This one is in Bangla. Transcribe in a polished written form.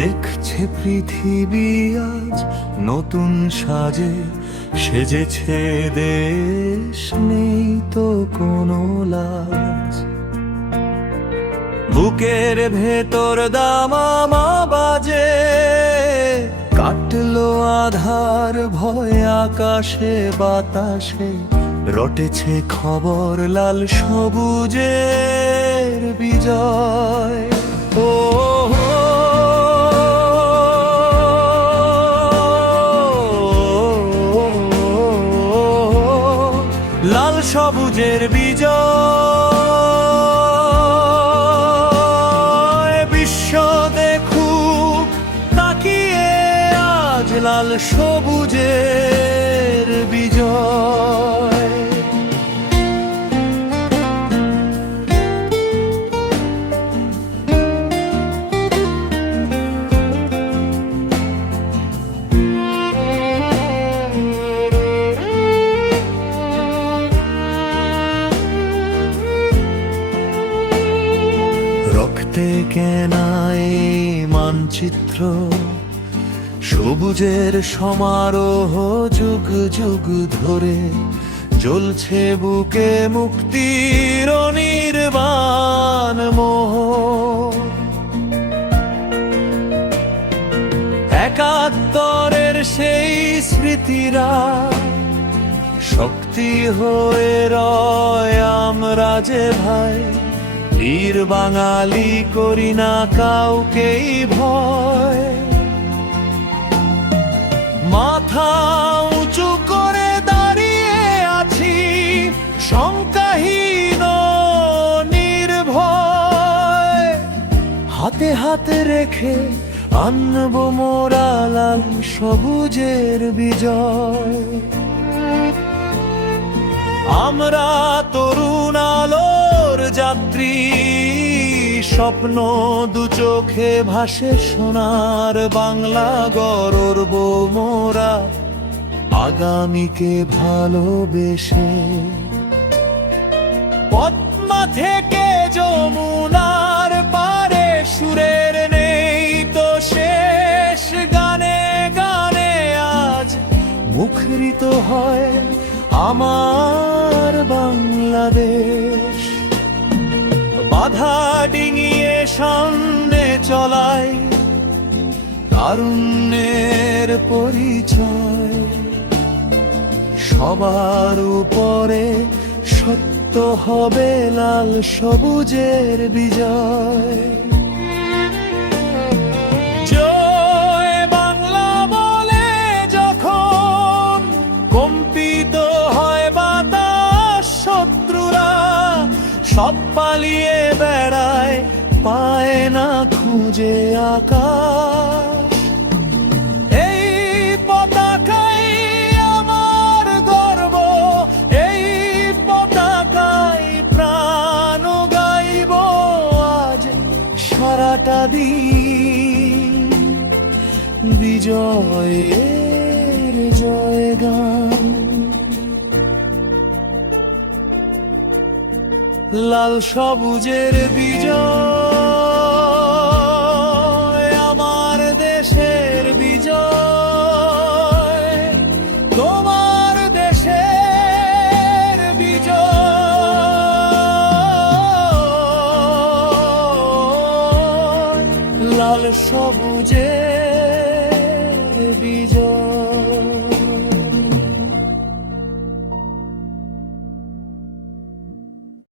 দেখছে পৃথিবী আজ নতুন সাজে সেজেছে দেশ, নেই তো কোনো লাজ। বুকের ভেতর দামামা বাজে, কাটলো আধার ভয় আকাশে বাতাসে, রটেছে খবর লাল সবুজের বিজয়। ও লাল সবুজের বিজয়, বিশ্ব দেখুক তাকিয়ে আজ লাল সবুজের বিজয়। রক্তে কেনাই মানচিত্র, সবুজের সমারোহ যুগ যুগ ধরে জ্বলছে বুকে মুক্তির অনির্বাণ মোহ। একাত্তরের সেই স্মৃতিরা শক্তি হয়ে রয় আমরা যে ভাই, বীর বাঙালি করি না কাউকেই ভয়। মাথা উঁচু করে দাঁড়িয়ে আছি শঙ্কাহীন নির্ভয়, হাতে হাতে রেখে আনবো মোরা লাল সবুজের বিজয়। আমরা তরুণ আলোর যাত্রী, স্বপ্ন দু চোখে ভাসে সোনার বাংলা গর্ব মোরা আগামীকে ভালোবেসে। পদ্মা থেকে যমুনার পারে সুরের নেই তো শেষ, গানে গানে আজ মুখরিত হয় আমার বাংলাদেশ। বাধা ডিঙিয়ে সামনে চলাই তারুণ্যের পরিচয়, সবার উপরে সত্য হবে লাল সবুজের বিজয়। জয় বাংলা বলে যখন কম্পিত হয় বাতাস, শত্রুরা সব পালিয়ে বেড়ায় পায় না খুঁজে আকাশ। এই পতাকাই আমার গর্ব, এই পতাকাই প্রাণ গাইব আজ সারাটা দিন, বিজয়ের জয়গান। লাল সবুজের বিজয়, আমার দেশের বিজয়, তোমার দেশের বিজয়, লাল সবুজের বিজয়।